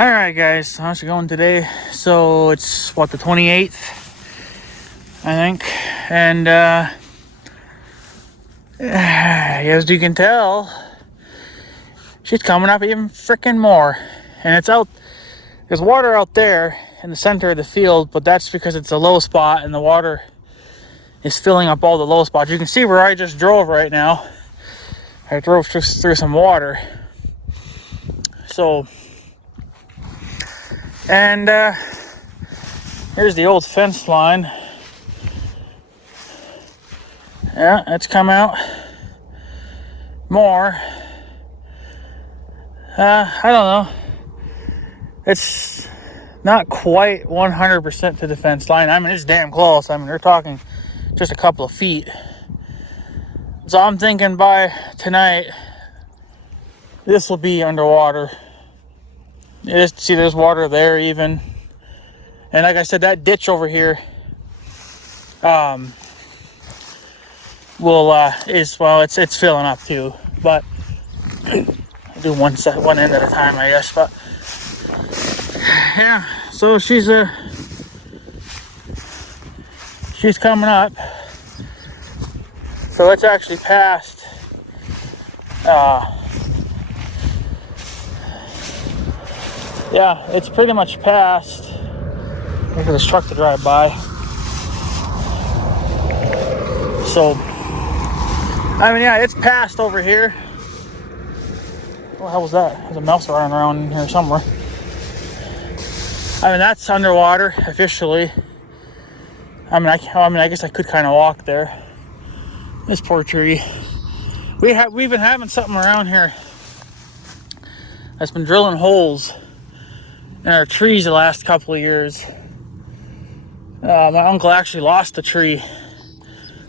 Alright guys, how's it going today? So it's what, the 28th, I think, and as you can tell, she's coming up even freaking more. And it's out, there's water out there in the center of the field, but that's because it's a low spot and the water is filling up all the low spots. You can see where I just drove right now. I drove through some water. So, and here's the old fence line. Yeah, it's come out more. I don't know. It's not quite 100% to the fence line. I mean, it's damn close. I mean, we're talking just a couple of feet. So I'm thinking by tonight, this will be underwater. See, there's water there even. And like I said, that ditch over here it's filling up too. But I do one end at a time, I guess. But yeah, so she's coming up. So it's actually past yeah, it's pretty much past. Look at this truck to drive by. So, I mean, yeah, it's past over here. What the hell was that? There's a mouse running around in here somewhere. I mean, that's underwater officially. I guess I could kind of walk there. This poor tree. We've been having something around here that's been drilling holes in our trees the last couple of years. My uncle actually lost a tree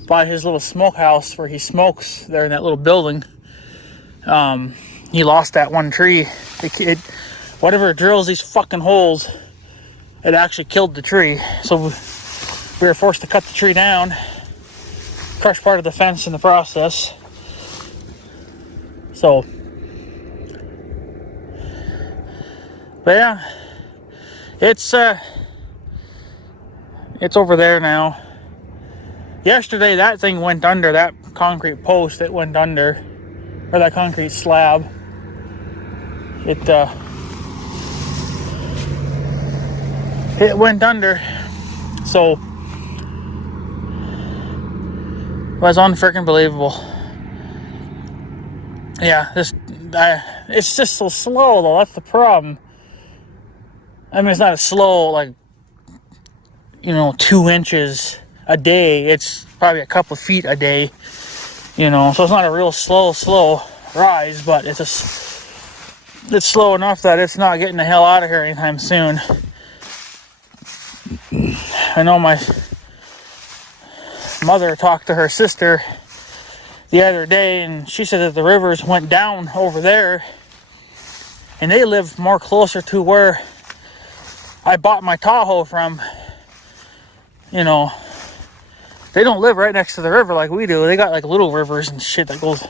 by his little smokehouse where he smokes there in that little building. He lost that one tree. Whatever drills these fucking holes, it actually killed the tree. So we were forced to cut the tree down, crush part of the fence in the process. So, but yeah, it's over there now. Yesterday that thing went under, that concrete post, it went under, or that concrete slab. It went under. So it was unfreaking believable. Yeah, it's just so slow though, that's the problem. I mean, it's not as slow, like, 2 inches a day. It's probably a couple of feet a day, so it's not a real slow rise, but it's slow enough that it's not getting the hell out of here anytime soon. I know my mother talked to her sister the other day, and she said that the rivers went down over there, and they live more closer to where I bought my Tahoe from. They don't live right next to the river like we do. They got like little rivers and shit that goes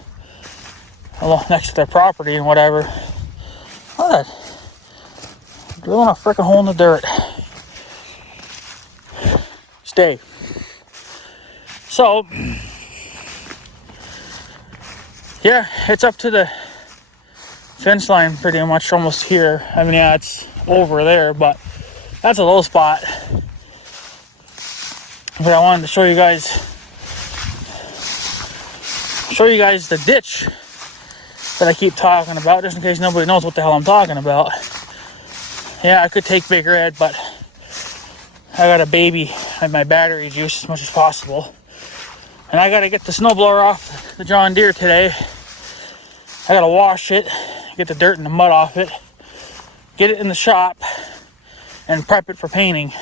along next to their property and whatever. What? Drilling a freaking hole in the dirt. Stay. So, yeah, it's up to the fence line pretty much, almost here. I mean, yeah, it's over there, but that's a low spot. But I wanted to show you guys the ditch that I keep talking about, just in case nobody knows what the hell I'm talking about. Yeah, I could take Big Red, but I got a baby at my battery juice as much as possible. And I gotta get the snowblower off the John Deere today. I gotta wash it, get the dirt and the mud off it, get it in the shop, and prep it for painting.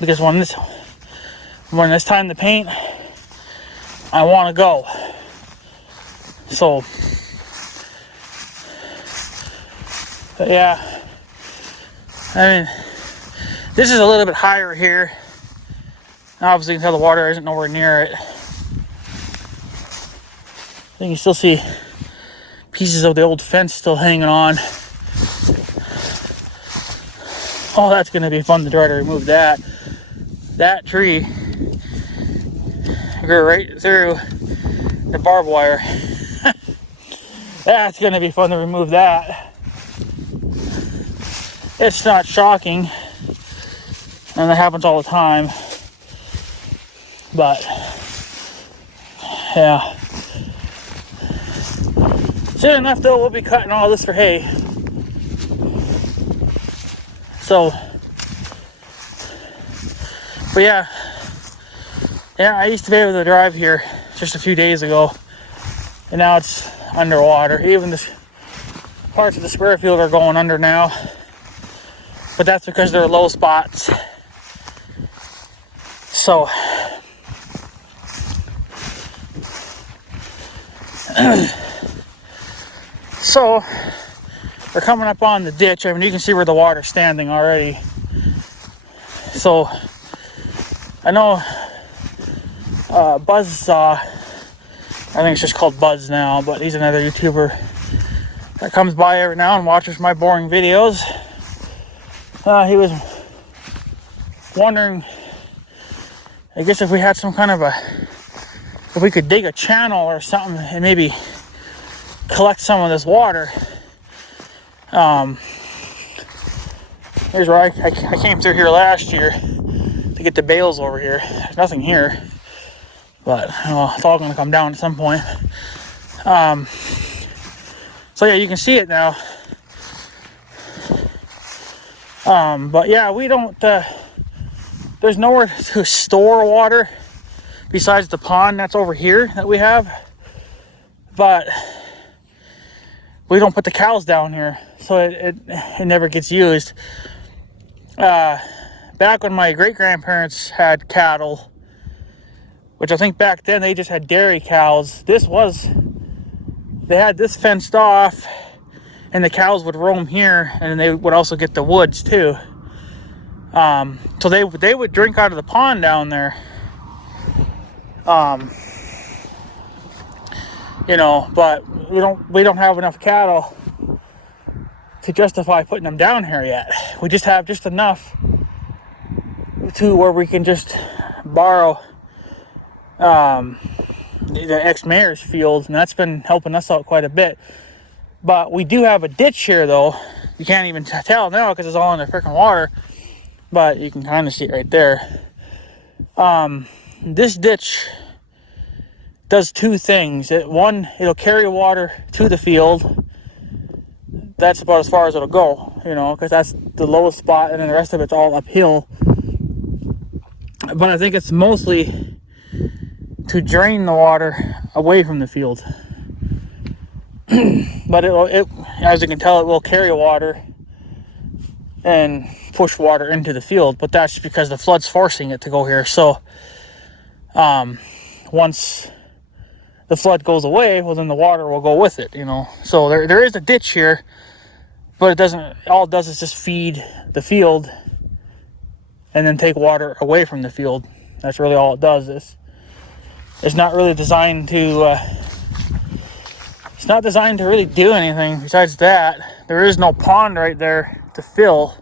Because when it's time to paint, I want to go. So, but yeah, I mean, this is a little bit higher here. Obviously, you can tell the water isn't nowhere near it. You can still see pieces of the old fence still hanging on. Oh, that's going to be fun to try to remove that. That tree grew right through the barbed wire. That's going to be fun to remove that. It's not shocking, and that happens all the time. But yeah, soon enough though, we'll be cutting all this for hay. So, but yeah, I used to be able to drive here just a few days ago, and now it's underwater. Even the parts of the square field are going under now, but that's because there are low spots. So so we're coming up on the ditch. I mean, you can see where the water's standing already. So I know Buzzsaw, I think it's just called Buzz now, but he's another YouTuber that comes by every now and watches my boring videos. He was wondering, I guess, if we had some kind of if we could dig a channel or something and maybe collect some of this water. Here's where I came through here last year to get the bales over here. There's nothing here, but it's all going to come down at some point. So yeah, you can see it now. But yeah, we don't, there's nowhere to store water besides the pond that's over here that we have. But we don't put the cows down here, so it never gets used. Back when my great-grandparents had cattle, which I think back then they just had dairy cows, they had this fenced off, and the cows would roam here, and they would also get the woods too. So they would drink out of the pond down there. But we don't have enough cattle to justify putting them down here yet. We just have just enough to where we can just borrow the ex-mayor's field, and that's been helping us out quite a bit. But we do have a ditch here, though. You can't even tell now because it's all in the freaking water, but you can kind of see it right there. This ditch does two things. It'll carry water to the field. That's about as far as it'll go, because that's the lowest spot, and then the rest of it's all uphill. But I think it's mostly to drain the water away from the field. But as you can tell, it will carry water and push water into the field. But that's because the flood's forcing it to go here. So once the flood goes away, well, then the water will go with it, So there is a ditch here, but it doesn't. All it does is just feed the field and then take water away from the field. That's really all it does. It's not really designed to. It's not designed to really do anything besides that. There is no pond right there to fill,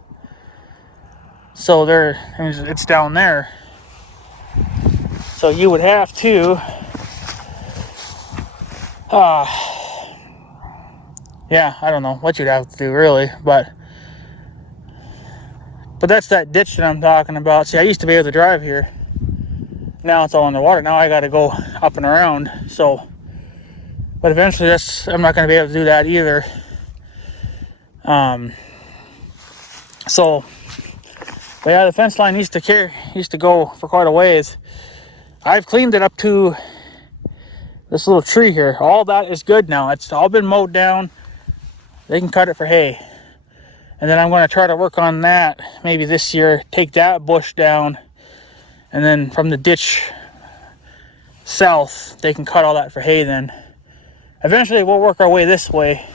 so it's down there. So you would have to. I don't know what you'd have to do really, but that's that ditch that I'm talking about. See, I used to be able to drive here. Now it's all underwater. Now I got to go up and around. So, but eventually I'm not going to be able to do that either. But yeah, the fence line used to go for quite a ways. I've cleaned it up to this little tree here. All that is good now. It's all been mowed down. They can cut it for hay. And then I'm going to try to work on that maybe this year. Take that bush down. And then from the ditch south, they can cut all that for hay then. Eventually we'll work our way this way.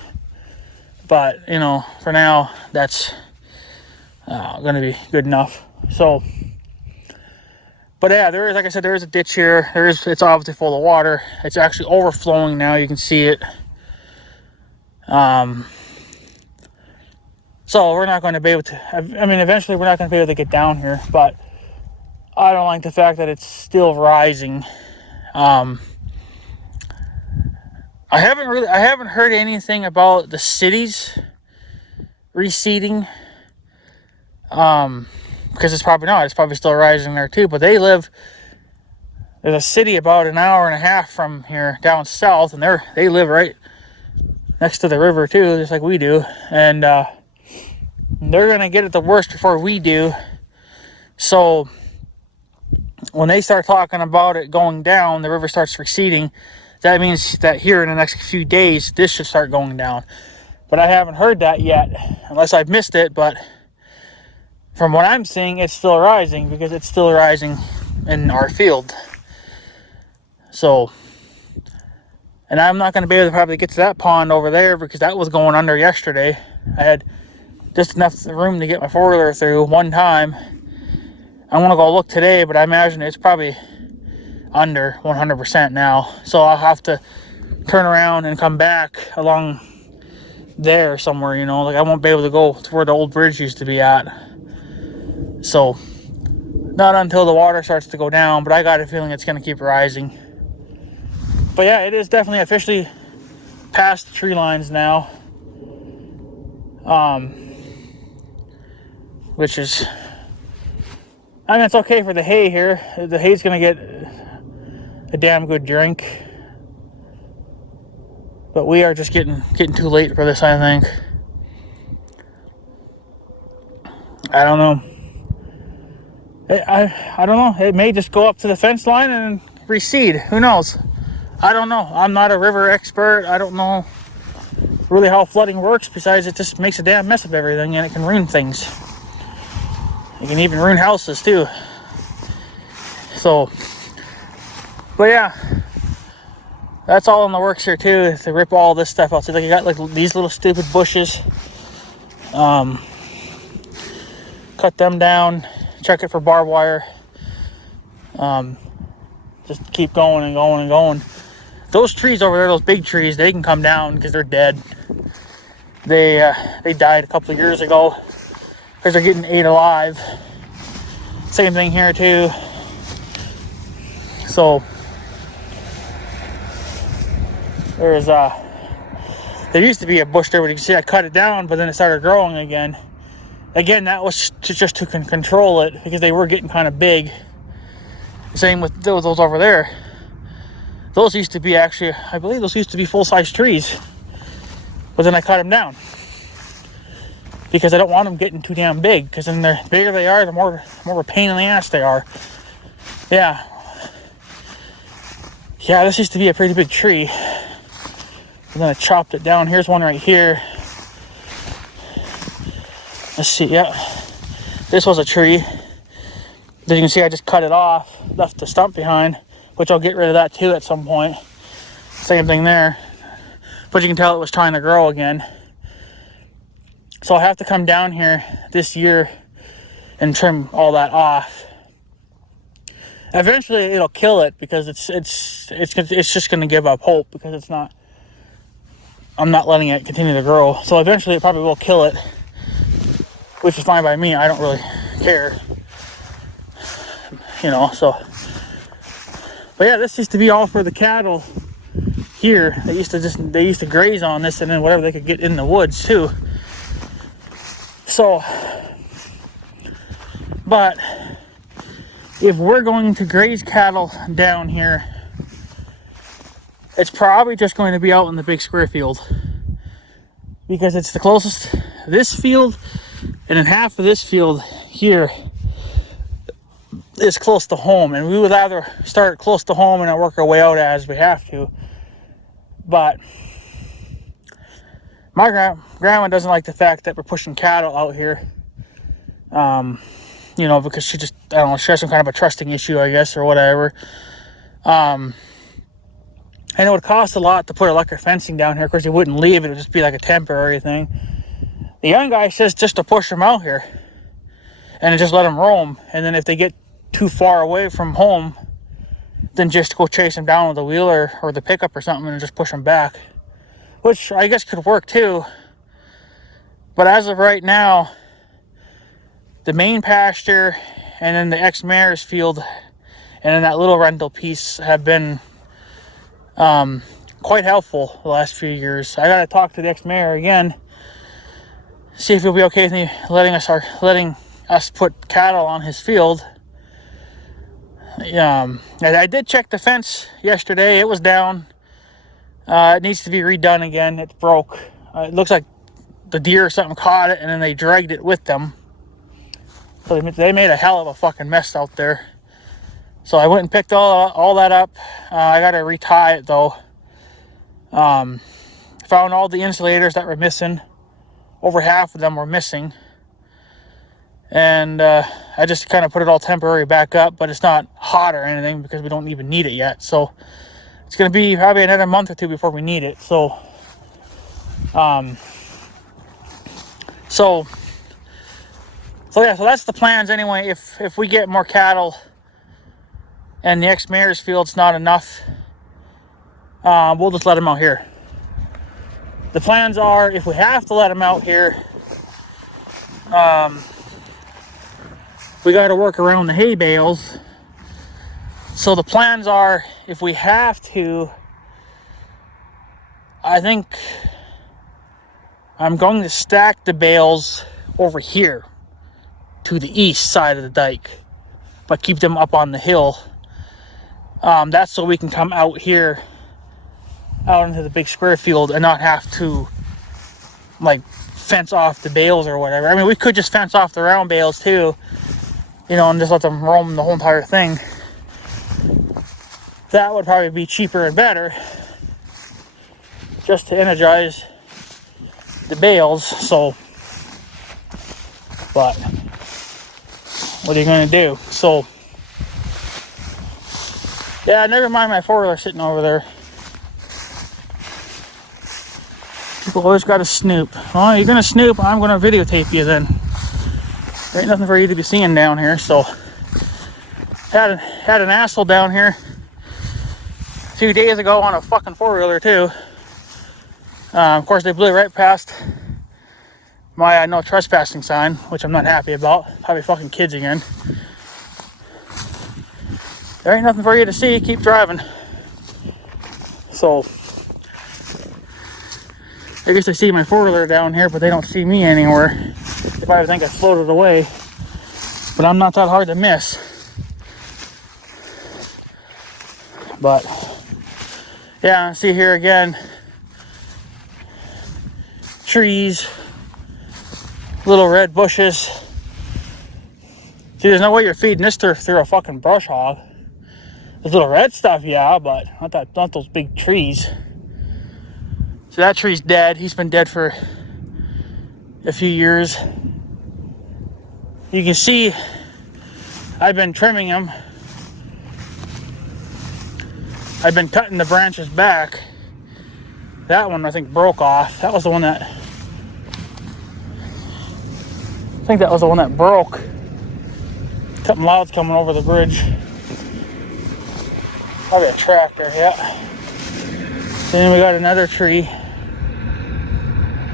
But, for now, that's going to be good enough. So, but yeah, like I said, there is a ditch here. It's obviously full of water. It's actually overflowing now. You can see it. So we're not going to be able to, I mean, eventually we're not going to be able to get down here, but I don't like the fact that it's still rising. I haven't heard anything about the cities receding. Because it's probably not. It's probably still rising there too. But there's a city about an hour and a half from here down south, and they live right next to the river too, just like we do. And they're gonna get it the worst before we do. So when they start talking about it going down, the river starts receding. That means that here in the next few days, this should start going down. But I haven't heard that yet, unless I've missed it. But from what I'm seeing, it's still rising because it's still rising in our field. So, and I'm not going to be able to probably get to that pond over there because that was going under yesterday. I had just enough room to get my four-wheeler through one time. I want to go look today, but I imagine it's probably under 100% now. So I'll have to turn around and come back along there somewhere, you know. Like I won't be able to go to where the old bridge used to be at. So, not until the water starts to go down, but I got a feeling it's going to keep rising. But yeah, it is definitely officially past the tree lines now. Which is, I mean, it's okay for the hay here. The hay's going to get a damn good drink. But we are just getting too late for this, I think. I don't know. I don't know. It may just go up to the fence line and recede. Who knows? I don't know. I'm not a river expert. I don't know really how flooding works, besides it just makes a damn mess of everything, and it can ruin things. It can even ruin houses too. So, but yeah, that's all in the works here too, to rip all this stuff out. So like you got like these little stupid bushes. Cut them down. Check it for barbed wire. Just keep going and going and going. Those trees over there, those big trees, they can come down because they're dead. They died a couple of years ago because they're getting ate alive. Same thing here too. So there used to be a bush there, but you can see I cut it down, but then it started growing again. Again, that was just to control it because they were getting kind of big. Same with those over there. Those used to be actually, I believe those used to be full-size trees. But then I cut them down. Because I don't want them getting too damn big. Because then the bigger they are, the more of a pain in the ass they are. Yeah. Yeah, this used to be a pretty big tree. And then I chopped it down. Here's one right here. Let's see, yeah. This was a tree. As you can see, I just cut it off, left the stump behind, which I'll get rid of that too at some point. Same thing there. But you can tell it was trying to grow again. So I'll have to come down here this year and trim all that off. Eventually it'll kill it because it's just going to give up hope because I'm not letting it continue to grow. So eventually it probably will kill it, which is fine by me. I don't really care, you know. So, but yeah, this used to be all for the cattle here. They used to graze on this, and then whatever they could get in the woods too. So, but if we're going to graze cattle down here, it's probably just going to be out in the big square field because it's the closest. This field and then half of this field here is close to home, and we would either start close to home and then work our way out as we have to. But my grandma doesn't like the fact that we're pushing cattle out here. You know, because she just, I don't know, she has some kind of a trusting issue, I guess, or whatever. And it would cost a lot to put electric fencing down here. Of course, you wouldn't leave it. It would just be like a temporary thing. The young guy says just to push them out here and just let them roam. And then if they get too far away from home, then just go chase them down with the wheeler or the pickup or something and just push them back. Which I guess could work too. But as of right now, the main pasture and then the ex-mayor's field and then that little rental piece have been quite helpful the last few years. I gotta talk to the ex-mayor again, see if he'll be okay with me letting us put cattle on his field. I did check the fence yesterday. It was down. It needs to be redone again. It's broke. It looks like the deer or something caught it and then they dragged it with them. So they made a hell of a fucking mess out there. So I went and picked all that up. I got to retie it though. Found all the insulators that were missing. Over half of them were missing. And I just kind of put it all temporary back up, but it's not hot or anything because we don't even need it yet. So it's going to be probably another month or two before we need it. So that's the plans anyway. If we get more cattle and the ex-mayor's field's not enough, we'll just let them out here. The plans are, if we have to let them out here, we got to work around the hay bales. So the plans are, if we have to, I think I'm going to stack the bales over here to the east side of the dike, but keep them up on the hill. That's so we can come out here, out into the big square field and not have to like fence off the bales or whatever. I mean, we could just fence off the round bales too, and just let them roam the whole entire thing. That would probably be cheaper and better, just to energize the bales. So, but what are you gonna do? So, yeah, never mind my four-wheeler sitting over there. People always gotta snoop. Well, you're gonna snoop, I'm gonna videotape you then. There ain't nothing for you to be seeing down here. So, had an asshole down here a few days ago on a fucking four-wheeler too. Of course, they blew right past my no trespassing sign, which I'm not happy about. Probably fucking kids again. There ain't nothing for you to see. Keep driving. So, I guess they see my four-wheeler down here, but they don't see me anywhere. They probably think I floated away. But I'm not that hard to miss. But, yeah, see here again. Trees. Little red bushes. See, there's no way you're feeding this through a fucking brush hog. There's little red stuff, yeah, but not those big trees. So that tree's dead. He's been dead for a few years. You can see I've been trimming him. I've been cutting the branches back. That one I think broke off. That was the one that broke. Something loud's coming over the bridge. Probably a tractor, yeah. Then we got another tree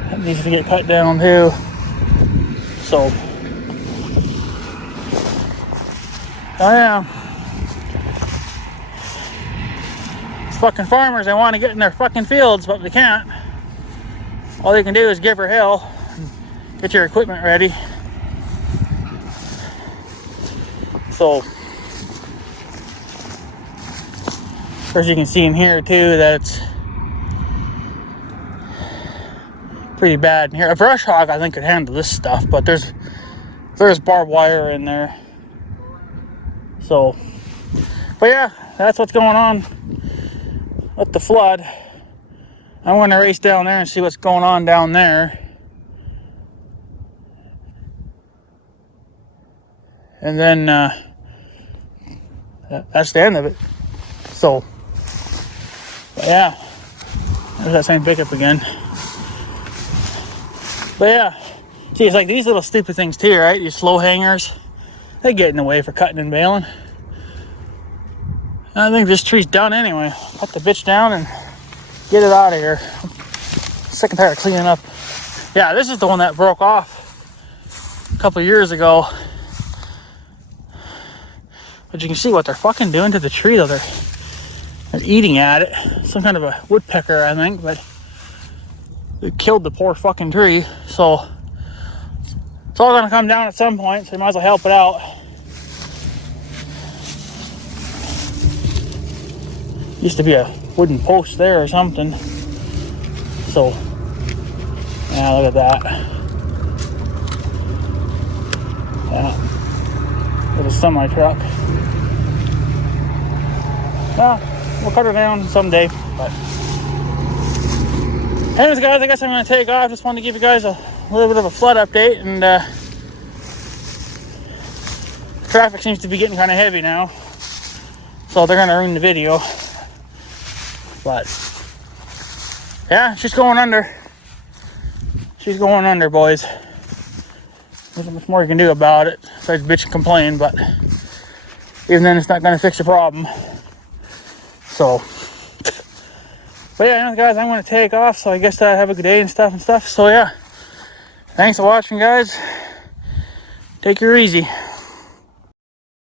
that needs to get cut down too. So, oh yeah. These fucking farmers, they want to get in their fucking fields, but they can't. All they can do is give her hell and get your equipment ready. So, as you can see in here too, that it's pretty bad in here. A brush hog I think could handle this stuff, but there's barbed wire in there. So, but yeah, that's what's going on with the flood. I'm going to race down there and see what's going on down there. And then that's the end of it. So, but yeah, there's that same pickup again. But yeah, see, it's like these little stupid things too, right? These slow hangers, they get in the way for cutting and baling. I think this tree's done anyway. Put the bitch down and get it out of here. I'm sick and tired of cleaning up Yeah, this is the one that broke off a couple of years ago. But you can see what they're fucking doing to the tree, though. They're eating at it. Some kind of a woodpecker, I think, but it killed the poor fucking tree. So it's all gonna come down at some point, so you might as well help it out. Used to be a wooden post there or something. So, yeah, look at that. Yeah, little semi truck. Well, we'll cut her down someday. But anyways, guys, I guess I'm gonna take off. Just wanted to give you guys a little bit of a flood update, and traffic seems to be getting kind of heavy now, so they're gonna ruin the video. But yeah, she's going under. She's going under, boys. There's not much more you can do about it besides bitch and complain, but even then it's not gonna fix the problem. So, but yeah, anyways, guys, I'm gonna take off, so I guess have a good day and stuff. So yeah, thanks for watching, guys. Take her easy.